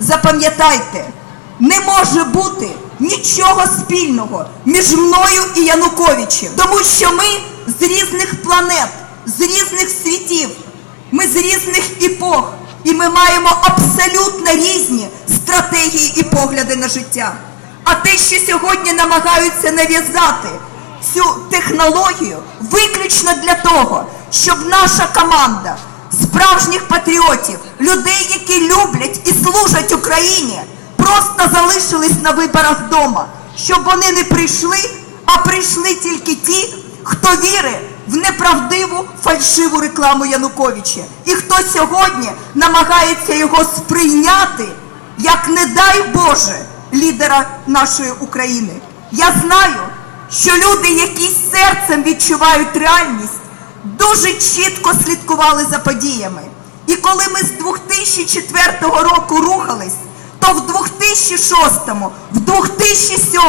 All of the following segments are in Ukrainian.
Запам'ятайте, не може бути нічого спільного між мною і Януковичем, тому що ми з різних планет, з різних світів, ми з різних епох, і ми маємо абсолютно різні стратегії і погляди на життя. А те, що сьогодні намагаються нав'язати цю технологію, виключно для того, щоб наша команда справжніх патріотів, людей, які люблять і служать Україні, просто залишились на виборах вдома, щоб вони не прийшли, а прийшли тільки ті, хто вірить в неправдиву фальшиву рекламу Януковича, і хто сьогодні намагається його сприйняти як, не дай Боже, лідера нашої України. Я знаю, що люди, які серцем відчувають реальність, дуже чітко слідкували за подіями. І коли ми з 2004 року рухались, то в 2006, в 2007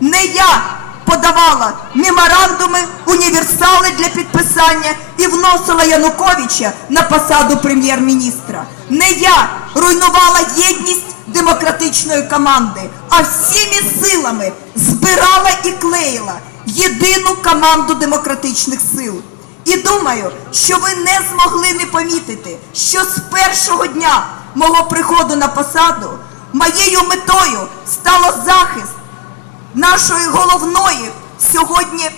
не я подавала меморандуми, універсали для підписання і вносила Януковича на посаду прем'єр-міністра. Не я руйнувала єдність демократичної команди, а всіми силами збирала і клеїла єдину команду демократичних сил. І думаю, що ви не змогли не помітити, що з першого дня мого приходу на посаду моєю метою стало захист нашої головної сьогодні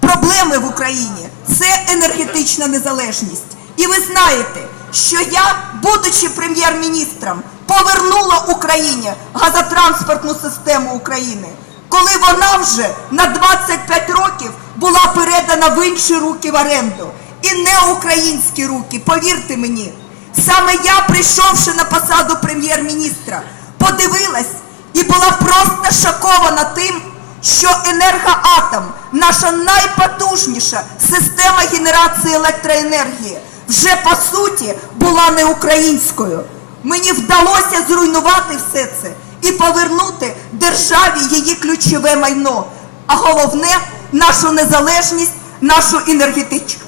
проблеми в Україні це енергетична незалежність. І ви знаєте, що я, будучи прем'єр-міністром, повернула Україні газотранспортну систему України, коли вона вже на 25 років була передана в інші руки в оренду. І не українські руки, повірте мені. Саме я, прийшовши на посаду прем'єр-міністра, подивилась і була просто шокована тим, що енергоатом, наша найпотужніша система генерації електроенергії, вже по суті була не українською. Мені вдалося зруйнувати все це і повернути державі її ключове майно, а головне нашу незалежність, нашу енергетичну,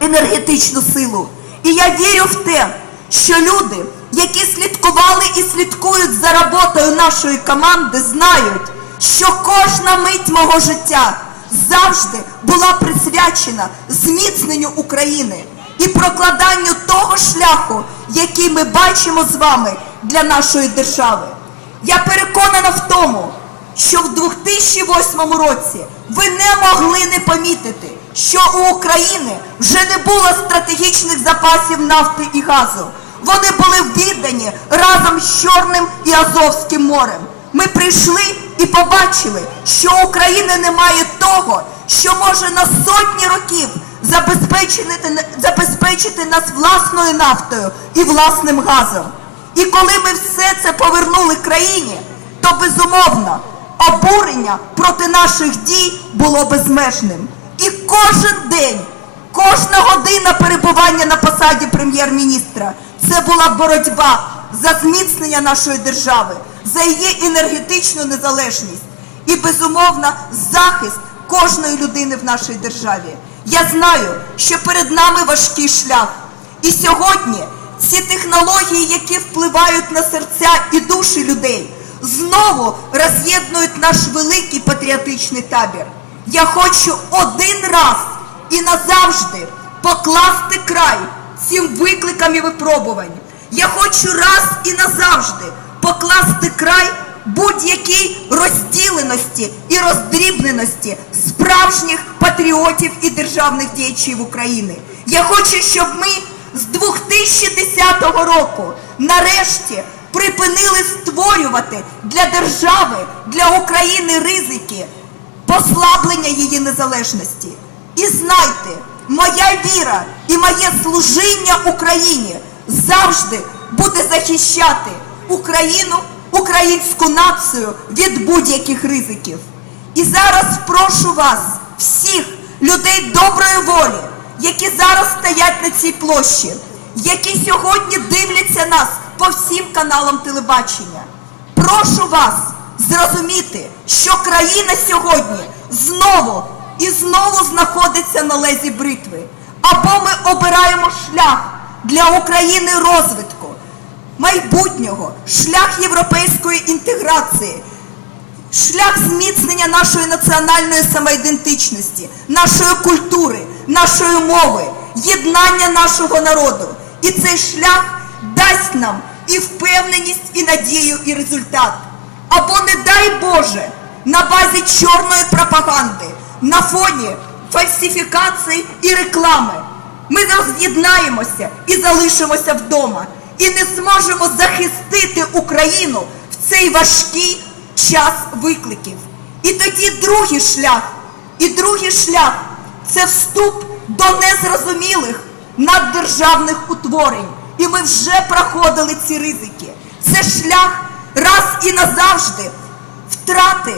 енергетичну силу. І я вірю в те, що люди, які слідкували і слідкують за роботою нашої команди, знають, що кожна мить мого життя завжди була присвячена зміцненню України і прокладанню того шляху, який ми бачимо з вами для нашої держави. Я переконана в тому, що в 2008 році ви не могли не помітити, що у України вже не було стратегічних запасів нафти і газу. Вони були віддані разом з Чорним і Азовським морем. Ми прийшли і побачили, що України немає того, що може на сотні років забезпечити, забезпечити нас власною нафтою і власним газом. І коли ми все це повернули країні, то безумовно обурення проти наших дій було безмежним. І кожен день, кожна година перебування на посаді прем'єр-міністра це була боротьба за зміцнення нашої держави, за її енергетичну незалежність і, безумовно, захист кожної людини в нашій державі. Я знаю, що перед нами важкий шлях. І сьогодні ці технології, які впливають на серця і душі людей, знову роз'єднують наш великий патріотичний табір. Я хочу один раз і назавжди покласти край цим викликам і випробувань. Я хочу раз і назавжди покласти край будь-якій розділеності і роздрібненості справжніх патріотів і державних діячів України. Я хочу, щоб ми з 2010 року нарешті припинили створювати для держави, для України ризики послаблення її незалежності. І знайте, моя віра і моє служіння Україні завжди буде захищати Україну, українську націю від будь-яких ризиків. І зараз прошу вас, всіх людей доброї волі, які зараз стоять на цій площі, які сьогодні дивляться нас по всім каналам телебачення. Прошу вас зрозуміти, що країна сьогодні знову і знову знаходиться на лезі бритви. Або ми обираємо шлях для України розвитку, майбутнього, шлях європейської інтеграції, шлях зміцнення нашої національної самоідентичності, нашої культури, нашої мови, єднання нашого народу. І цей шлях дасть нам і впевненість, і надію, і результат. Або, не дай Боже, на базі чорної пропаганди, на фоні фальсифікацій і реклами ми роз'єднаємося і залишимося вдома, і не зможемо захистити Україну в цей важкий час викликів. І тоді другий шлях, і другий шлях це вступ до незрозумілих наддержавних утворень. І ми вже проходили ці ризики. Це шлях раз і назавжди втрати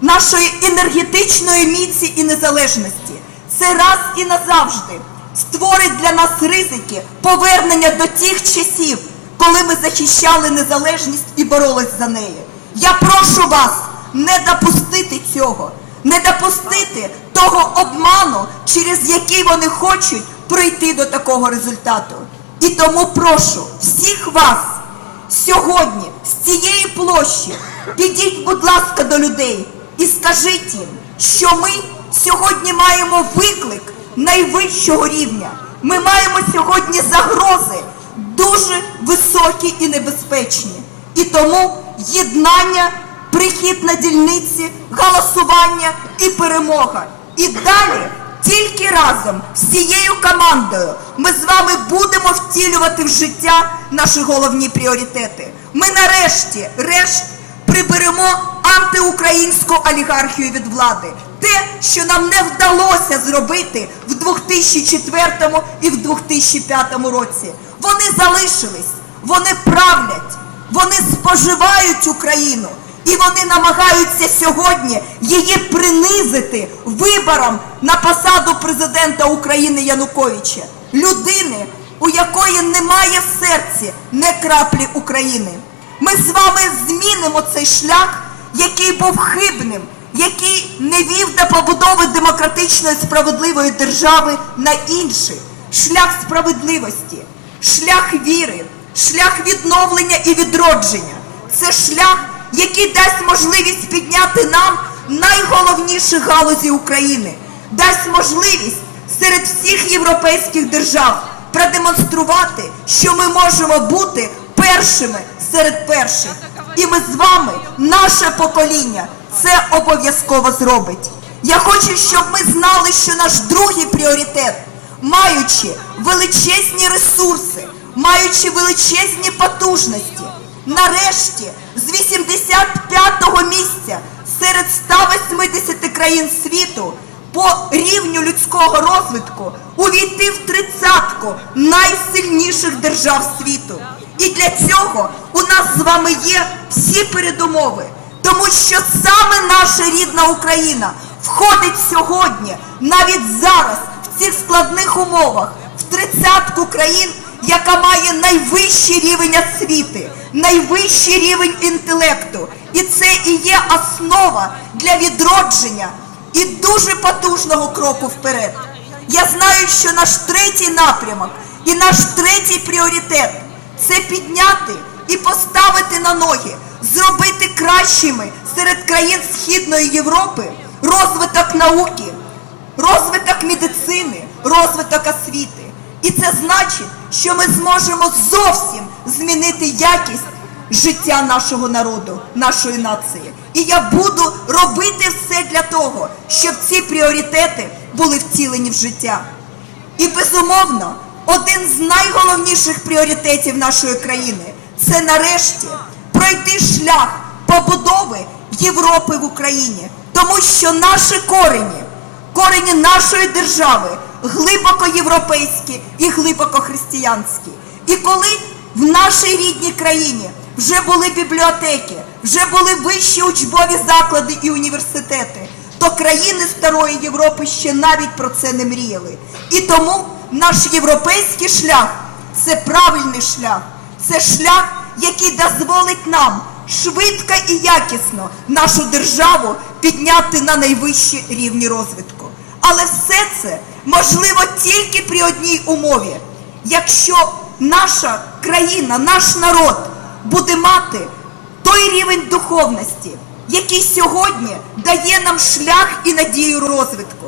нашої енергетичної міці і незалежності. Це раз і назавжди створить для нас ризики повернення до тих часів, коли ми захищали незалежність і боролись за неї. Я прошу вас не допустити цього, не допустити того обману, через який вони хочуть прийти до такого результату. І тому прошу всіх вас сьогодні з цієї площі підіть, будь ласка, до людей і скажіть їм, що ми сьогодні маємо виклик найвищого рівня. Ми маємо сьогодні загрози дуже високі і небезпечні. І тому єднання, прихід на дільниці, голосування і перемога. І далі тільки разом з цією командою ми з вами будемо втілювати в життя наші головні пріоритети. Ми нарешті, решт, приберемо антиукраїнську олігархію від влади. Те, що нам не вдалося зробити в 2004 і в 2005 році. Вони залишились, вони правлять, вони споживають Україну. І вони намагаються сьогодні її принизити вибором на посаду президента України Януковича, людини, у якої немає в серці не краплі України. Ми з вами змінимо цей шлях, який був хибним, який не вів до побудови демократичної справедливої держави на інший шлях справедливості, шлях віри, шлях відновлення і відродження. Це шлях який дасть можливість підняти нам найголовніші галузі України, дасть можливість серед всіх європейських держав продемонструвати, що ми можемо бути першими серед перших. І ми з вами, наше покоління, це обов'язково зробить. Я хочу, щоб ми знали, що наш другий пріоритет, маючи величезні ресурси, маючи величезні потужності, нарешті з 85-го місця серед 180 країн світу по рівню людського розвитку увійти в тридцятку найсильніших держав світу. І для цього у нас з вами є всі передумови, тому що саме наша рідна Україна входить сьогодні, навіть зараз, в цих складних умовах, в тридцятку країн, яка має найвищий рівень освіти, найвищий рівень інтелекту. І це і є основа для відродження і дуже потужного кроку вперед. Я знаю, що наш третій напрямок і наш третій пріоритет це підняти і поставити на ноги, зробити кращими серед країн Східної Європи розвиток науки, розвиток медицини, розвиток освіти. І це значить, що ми зможемо зовсім змінити якість життя нашого народу, нашої нації. І я буду робити все для того, щоб ці пріоритети були втілені в життя. І безумовно, один з найголовніших пріоритетів нашої країни це нарешті пройти шлях побудови Європи в Україні, тому що наші корені, корені нашої держави глибоко європейські і глибоко християнські. І коли в нашій рідній країні вже були бібліотеки, вже були вищі учбові заклади і університети, то країни Старої Європи ще навіть про це не мріяли. І тому наш європейський шлях це правильний шлях, це шлях, який дозволить нам швидко і якісно нашу державу підняти на найвищі рівні розвитку. Але все це можливо тільки при одній умові, якщо наша країна, наш народ буде мати той рівень духовності, який сьогодні дає нам шлях і надію розвитку.